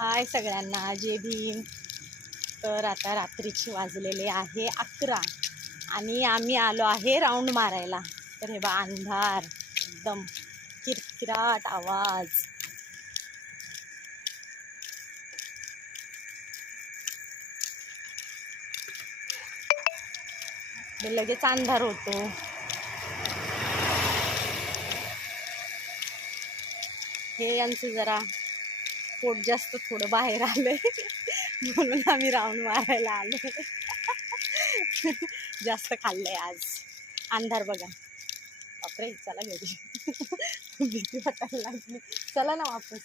हाय सगळ्यांना, जय भीम. तर आता रात्रीची वाजलेले आहे 11 आणि आम्ही आलो आहे राऊंड मारायला. तर हे बा अंधार, एकदम किरकिराट आवाज. लगेच अंधार होतो. हे यांचं जरा पोट जास्त थोडं बाहेर आलंय म्हणून आम्ही राऊंड मारायला आलो. जास्त खाल्लंय आज. अंधार बघा. बापरे, चला घरी. भीती वाटायला लागली. चला ना वापस.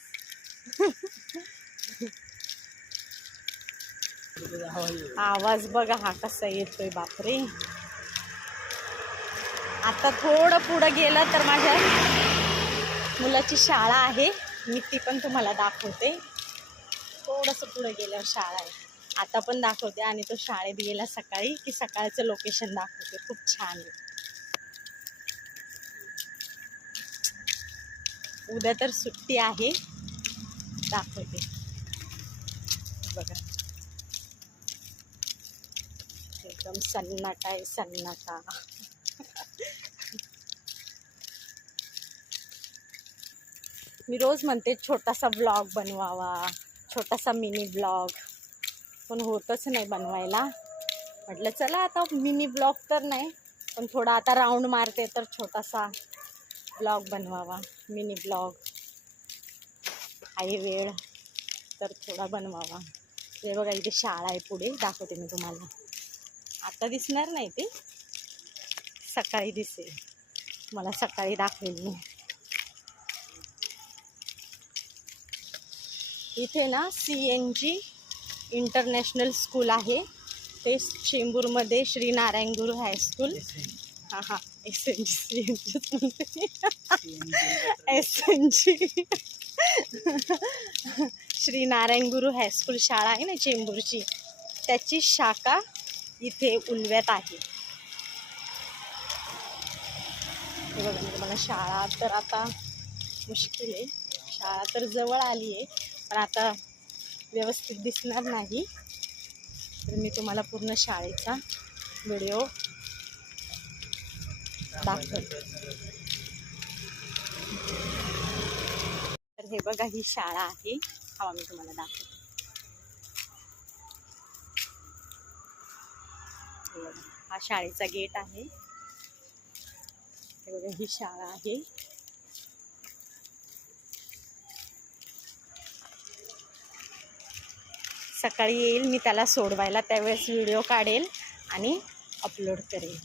आवाज बघा हा कसा येतोय, बापरे. आता थोडं पुढं गेलं तर माझ्या मुलाची शाळा आहे. मी ती पण तुम्हाला दाखवते. थोडंसं पुढे गेल्यावर शाळा आहे. आता पण दाखवते आणि तो शाळेत गेला सकाळी की सकाळचं लोकेशन दाखवते. खूप छान आहे. उद्या तर सुट्टी आहे. दाखवते बघा. एकदम सन्नाटा आहे, सन्नाटा. मी रोज म्हणते छोटासा ब्लॉग बनवावा, छोटासा मिनी ब्लॉग, पण होतच नाही बनवायला. म्हटलं चला आता मिनी ब्लॉग तर नाही, पण थोडा आता राऊंड मारते तर छोटासा ब्लॉग बनवावा. मिनी ब्लॉग आहे, वेळ तर थोडा बनवावा. हे बघा, इथे शाळा आहे पुढे, दाखवते मी तुम्हाला. आता दिसणार नाही, ते सकाळी दिसेल. मला सकाळी दाखवेल मी. इथे ना CNG इंटरनॅशनल स्कूल आहे. ते चेंबूरमध्ये श्री नारायण गुरु हायस्कूल. हां SNG श्री नारायण गुरु हायस्कूल शाळा आहे ना चेंबूरची, त्याची शाखा इथे उल्व्यात आहे. हे बघा, मी तुम्हाला शाळा तर आता मुश्किल आहे. शाळा तर जवळ आली आहे, पण आता व्यवस्थित दिसणार नाही. तर मी तुम्हाला पूर्ण शाळेचा व्हिडिओ दाखवते. तर हे बघा, ही शाळा आहे. हा मी तुम्हाला दाखवते. हा शाळेचा गेट आहे. हे बघा, ही शाळा आहे. सकाळी येईल मी त्याला सोडवायला, त्यावेळेस व्हिडिओ काढेल आणि अपलोड करेल.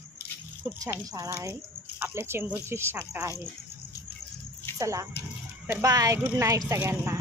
खूप छान शाळा आहे. आपल्या चेंबूरची शाखा आहे. चला तर बाय, गुड नाईट सगळ्यांना.